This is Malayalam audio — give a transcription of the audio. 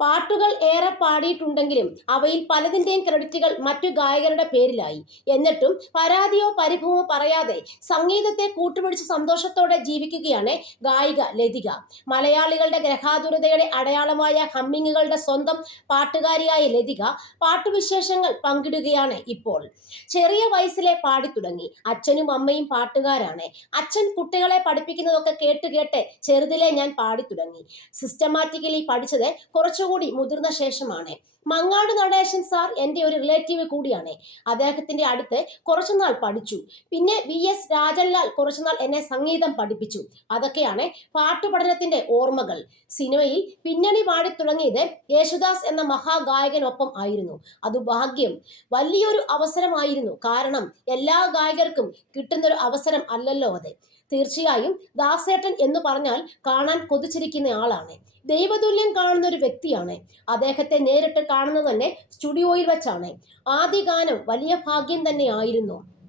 പാട്ടുകൾ ഏറെ പാടിയിട്ടുണ്ടെങ്കിലും അവയിൽ പലതിന്റെയും ക്രെഡിറ്റുകൾ മറ്റു ഗായകരുടെ പേരിലായി. എന്നിട്ടും പരാതിയോ പരിഭവമോ പറയാതെ സംഗീതത്തെ കൂട്ടുപിടിച്ച് സന്തോഷത്തോടെ ജീവിക്കുകയാണ് ഗായിക ലതിക. മലയാളികളുടെ ഗ്രഹാതുരതയുടെ അടയാളമായ ഹമ്മിങ്ങുകളുടെ സ്വന്തം പാട്ടുകാരിയായ ലതിക പാട്ടുവിശേഷങ്ങൾ പങ്കിടുകയാണ് ഇപ്പോൾ. ചെറിയ വയസ്സിലെ പാടിത്തുടങ്ങി. അച്ഛനും അമ്മയും പാട്ടുകാരാണ്. അച്ഛൻ കുട്ടികളെ പഠിപ്പിക്കുന്നതൊക്കെ കേട്ട് കേട്ട് ചെറുതിലെ ഞാൻ പാടി തുടങ്ങി സിസ്റ്റമാറ്റിക്കലി പഠിച്ചത് കുറച്ചുകൂടി മുതിർന്ന ശേഷമാണ്. മങ്ങാട് നടേശൻ സാർ എന്റെ ഒരു റിലേറ്റീവ് കൂടിയാണ്. അദ്ദേഹത്തിന്റെ അടുത്ത് കുറച്ചുനാൾ പഠിച്ചു. പിന്നെ വി എസ് രാജൻലാൽ കുറച്ചുനാൾ എന്നെ സംഗീതം പഠിപ്പിച്ചു. അതൊക്കെയാണ് പാട്ടുപഠനത്തിന്റെ ഓർമ്മകൾ. സിനിമയിൽ പിന്നണി പാടി തുടങ്ങിയത് യേശുദാസ് എന്ന മഹാഗായകനൊപ്പം ആയിരുന്നു. അത് ഭാഗ്യം. വലിയൊരു അവസരമായിരുന്നു. കാരണം എല്ലാ ഗായകർക്കും കിട്ടുന്നൊരു അവസരം അല്ലല്ലോ അത്. തീർച്ചയായും ദാസേട്ടൻ എന്ന് പറഞ്ഞാൽ കാണാൻ കൊതിച്ചിരിക്കുന്ന ആളാണ്. ദൈവതുല്യം കാണുന്ന ഒരു വ്യക്തിയാണ്. അദ്ദേഹത്തെ നേരിട്ട് കാണുന്നത് തന്നെ സ്റ്റുഡിയോയിൽ വെച്ചാണ്. ആദ്യ ഗാനം വലിയ ഭാഗ്യം തന്നെയായിരുന്നു.